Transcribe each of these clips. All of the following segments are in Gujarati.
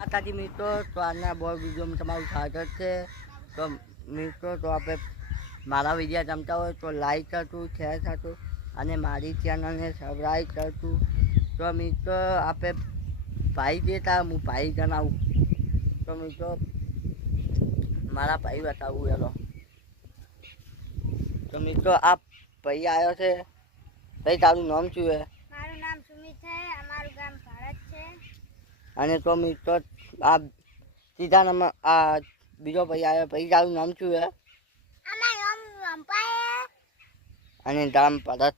માતાજી મિત્રો, તો આજના બોર વિડીયોમાં તમારું સ્વાગત છે. તો મિત્રો, તો આપણે મારા વિડીયો જમતા હોય તો લાઈક કરતું, શેર કરતું અને મારી ચેનલને સબસ્ક્રાઈબ કરતું. તો મિત્રો, આપણે ભાઈ દેતા હું ભાઈ જણાવું. તો મિત્રો, મારા ભાઈ બતાવું એલો. તો મિત્રો, આ ભાઈ આવ્યો છે. ભાઈ, તારું નામ શું છે? મારું નામ સુમિત છે. અમારું ગામ ભારત છે. અને તો મિત્રો, આ સીધા નંબર આ બીજો ભાઈ આવ્યો. ભાઈ, તારું નામ શું છે? અમારું નામ રંપાએ. અને નામ ભરત.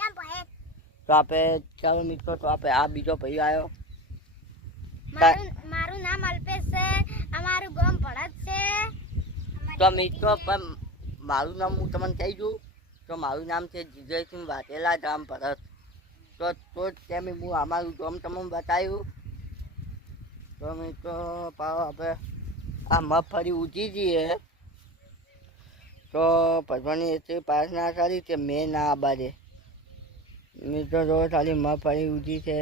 નામ ભરત. તો આપણે ચાલો મિત્રો, તો આપણે આ બીજો ભાઈ આવ્યો. મારું નામ અલ્પેશ છે. અમારું ગામ ભરત છે. તો મિત્રો, પણ મારું નામ હું તમને કહી દઉં. તો મારું નામ છે જીજયસિંહ વાઘેલા, ગામ ભરત. તો તેમ હું અમારું ગામ તમને બતાવ્યું. તો મિત્રો, આપણે આ મગફળી ઉજી જઈએ તો ભગવાનની એટલી પ્રાર્થના કરી કે મેં ના આબાદે. મિત્રો, જો ખાલી મગફળી ઉજી છે,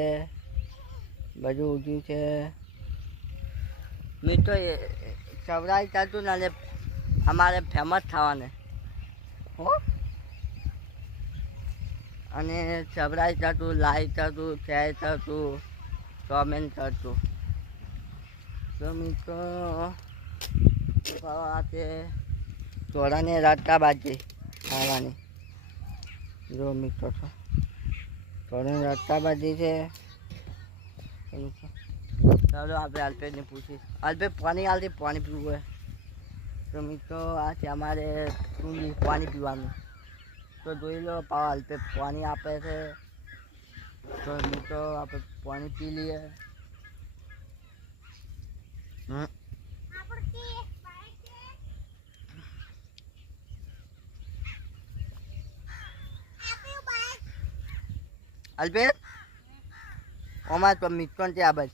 બધું ઉજ્યું છે. મિત્રો, સવરાઈ ચાલતું ને એટલે અમારે ફેમસ થવાને હો. અને સબસ્ક્રાઇબ કરતું, લાઈક કરતું, શેર કરતું, કમેન્ટ કરતું. તો મિત્રો, આ છે ચોરાને રસ્તા બાજી ખાવાની. જો મિત્રો, ચોરાને રસ્તા બાજી છે. ચાલો આપણે અલ્પેશને પૂછીશ. અલ્પેશ, પાણી હાલતી, પાણી પીવું હોય. તો મિત્રો, આ છે અમારે ચૂંડી પાણી પીવાનું. તો જોઈ લો, અલ્પેશ પાણી આપે છે. તો મિત્રો, આપણે પાણી પી લઈએ. અલ્પેશ, અમારે તો મિત્રો છે. આ બસ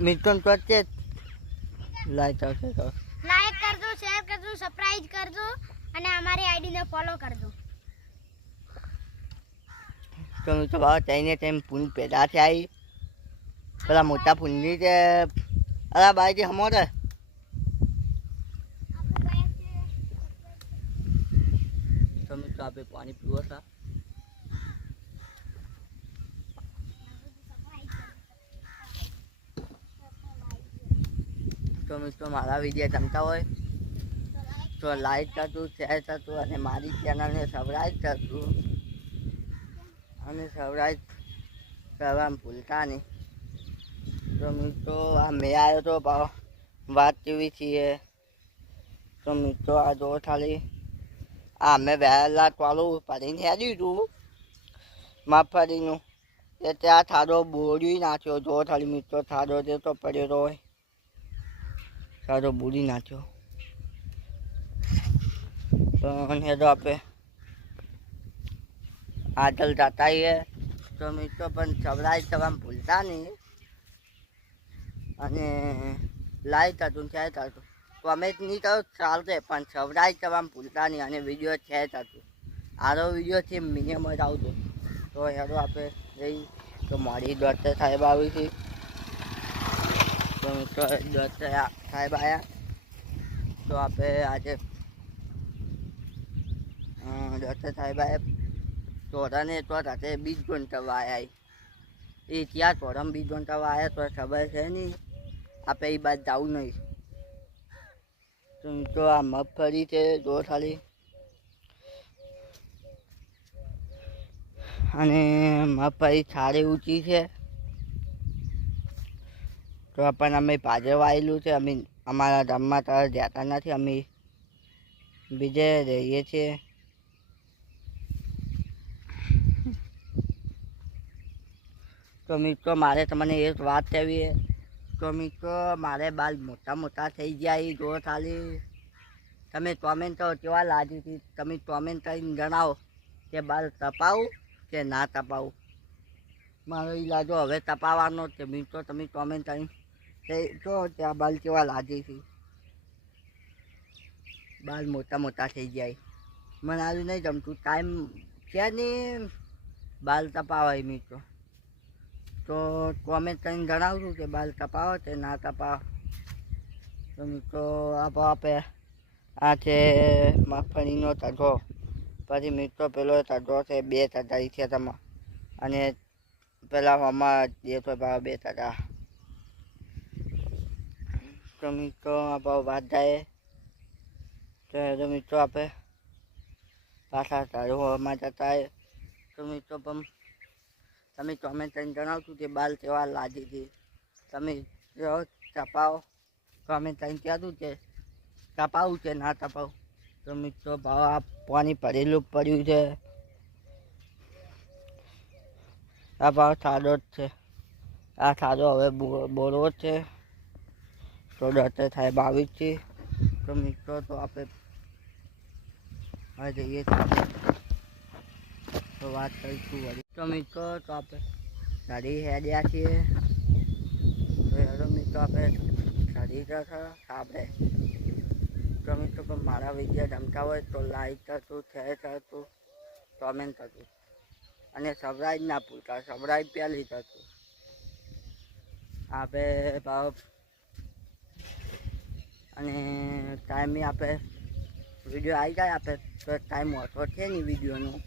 મિત્રો તો છે. લાઈક કરજો, શેર કરજો, સબસ્ક્રાઇબ કરજો અને અમારી આઈડીને ફોલો કરજો. તો મિત્રો, ભાવ ચાઈને ટાઈમ પૂન પેદા છે. આવી પેલા મોટા પૂનની છે. અરે બાઈજી હમો રે. તો મિત્રો, આપણે પાણી પીવો હતા. તો મિત્રો, મારા વિડીયો જમતા હોય તો લાઈક કરતું, શેર કરતું અને મારી ચેનલને સબસ્ક્રાઈબ કરતું. અને સબસ્ક્રાઈબ કરવાનું ભૂલતા નહીં. તો મિત્રો, આ મેં આવ્યો તો વાત કેવી છીએ. તો મિત્રો, આ જો ખાલી આ મેં વહેલા ટોલું ભરીને હેડ્યું હતું મગફળીનું. એ ત્યાં થાળો બોળી નાખ્યો. જો ખાલી મિત્રો, થાળો જે તો પડ્યો હોય સારો બોલી નાખ્યો. તો હેડો આપણે આગળ જતા આવીએ. તો મિત્રો, પણ સબસ્ક્રાઇબ કરવાનું ભૂલતા નહીં. અને લાઈક કરતું, શેર કરતું, કમેન્ટ નહીં કરો ચાલશે, પણ સબસ્ક્રાઇબ કરવાનું ભૂલતા નહીં. અને વિડીયો શેર કરતું. આરો વિડીયો છે મિનિમમ જ આવતો. તો હેડો આપણે જઈ. તો મારી ડોક્ટર સાહેબ આવી છે. તો મિત્રો, ડોક્ટર સાહેબ આવ્યા. તો આપણે આજે ડોક્ટર સાહેબ આવ્યા. ચોરાને તો રાતે બીજ ગોંઠવવા આવ્યા. એ ત્યાં ચોરામાં બીજ ગોંઠવવા આવ્યા. તો ખબર છે નહીં, આપણે એ બાદ જવું નહીં. તો મિત્રો, આ મગફળી છે જો ખાલી. અને મગફળી સારી ઊંચી છે. તો પણ અમે ભાજે વાયેલું છે. અમે અમારા ગામમાં તરત જતા નથી. અમે બીજે રહીએ છીએ. તો મિત્રો, મારે તમને એક વાત કહેવી. તો મિત્રો, મારે બાલ મોટા મોટા થઈ ગયા. એ જો ખાલી તમે કોમેન્ટ કરો કેવા લાગી હતી. તમે કોમેન્ટ કરીને જણાવો કે બાલ તપાવું કે ના તપાવું. મારો ઈલાજો હવે તપાવવાનો છે. મિત્રો, તમે કોમેન્ટ કરીને જો ત્યાં બાલ કેવા લાગે છે. બાલ મોટા મોટા થઈ જાય. મને આવ્યું નહીં ગમતું. ટાઈમ છે નહીં બાલ તપાવાય મિત્રો. મિત્રો કોમેન્ટ કરીને જણાવશું કે બાલ કપાવો કે ના કપાવો. તો મિત્રો આપે આ છે મગફળીનો તડકો. પછી મિત્રો પેલો તડકો છે 2 છે તમે, અને પેલા આમાં દેશો ભાવ 2. તો મિત્રો આપણે વાત જાય તો મિત્રો આપણે પાછા તળવામાં જતા. તો મિત્રો પણ તમે કોમેન્ટ કરીને જણાવશું કે બાલ કેવા લાગી હતી. તમે જો કપાવો કોમેન્ટ કરીને કહેતું કે કપાવું છે ના કપાવું. તો મિત્રો ભાવ આ પાણી પડેલું પડ્યું છે. આ ભાવ સાદો જ છે. આ સાદો હવે બોલવો જ છે. તો ડર થાય 22 તો મિત્રો તો આપણે હવે જઈએ તો વાત કરીશું વળી. તો મિત્રો તો આપણે ગાડી હેડ્યા છીએ. તો હેડો મિત્રો આપણે ગાડી જશે આપણે. તો મિત્રો પણ મારા વિડીયો જમતા હોય તો લાઈક કરતું, શેર કરતું, કોમેન્ટ કરતું, અને સબસ્ક્રાઈબ ના ભૂલતા. સબસ્ક્રાઈબ પહેલી કરતું. આપણે ભાવ અને ટાઈમે આપણે વિડીયો આવી જાય આપણે તો ટાઈમ હોતો છે નહીં વિડીયોનું.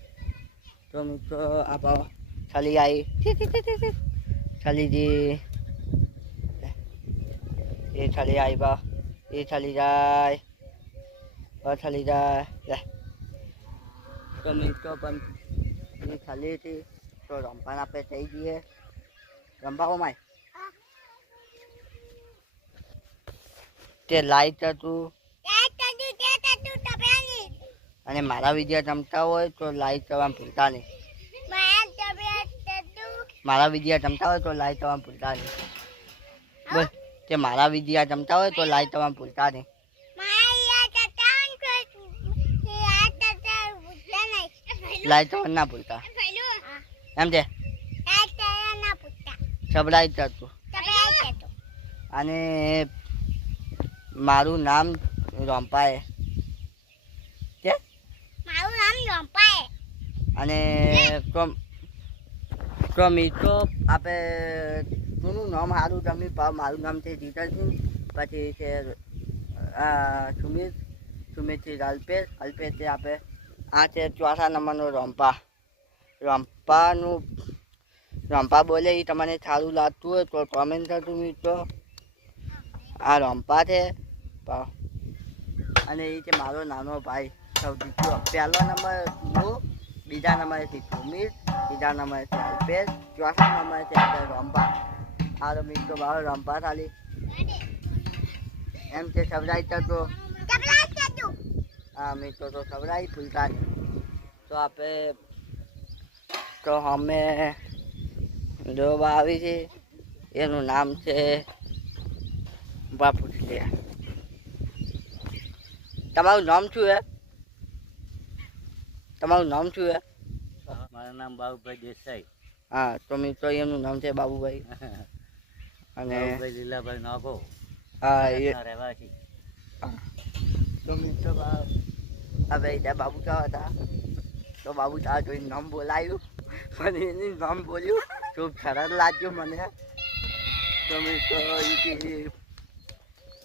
તો મિત્રો આ ભાવ છલી આવી છલીજી એ છલી આવી ભાવ એ છલી જાય છલી જાય. તો મિત્રો પણ એ છલી હતી તો રમવાના આપણે થઈ જઈએ. રમવા માય તે લાઈટ હતું અને મારા વિડીયો જમતા હોય તો લાઈક કરવાનું ભૂલતા નહીં. મારા વિડીયો જમતા હોય તો લાઈક કરવાનું ભૂલતા નહીં. બસ તે મારા વિડીયો જમતા હોય તો લાઈક કરવાનું ભૂલતા નહીં. લાઈક કરવાનું ના ભૂલતા એમ છે. સબસ્ક્રાઈબ કરતું. અને મારું નામ રોમ્પાએ છે. અને તો મિત્રો આપણે કોનું નામ સારું તમે મારું નામ છે જીતરસિંહ. પછી છે સુમિત છે અલ્પેશ છે આપણે. આ છે 4થા નંબરનો રંપા બોલે એ તમને સારું લાગતું હોય તો કોમેન્ટ કરતું મિત્રો. આ રંપા છે અને એ છે મારો નાનો ભાઈ સૌથી પહેલો નંબર હું, બીજા નંબરે છે સુમિત, ત્રીજા નંબરે છે અલ્પેશ, 4થા નંબરે છે આપણે રંપા. આ તો મિત્રો ભાવ રંપા ખાલી એમ છે. સબસ્ક્રાઈબ કરતો. હા મિત્રો તો સબસ્ક્રાઈબ ભૂલતા નહીં. તો આપણે તો અમે જોવા આવી છે. એનું નામ છે બાપુલિયા. તમારું નામ શું હે? તમારું નામ શું હે? મારું નામ બાબુભાઈ દેસાઈ. હા તો મિત્રો એમનું નામ છે બાબુભાઈ. અને લીલાભાઈ નાખો. હા એ રહેવાસી. તો મિત્રો હવે ત્યાં બાબુ ચા હતા તો બાબુ ચા જોઈને નામ બોલાયું પણ એની નામ બોલ્યું ખૂબ સરળ લાગ્યું મને. તો મિત્રો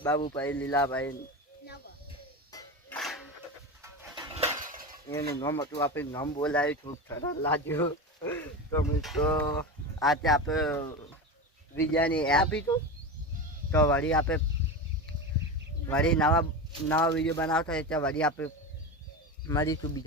બાબુભાઈ લીલાભાઈ એનું નામ હતું. આપણે નામ બોલાયું ખૂબ સરળ લાગ્યું. તો મિત્રો આજે આપણે બીજાની એપ હતું તો વળી આપણે નવા વિડીયો બનાવતા એટલે વળી આપણે મળીશું બીજા.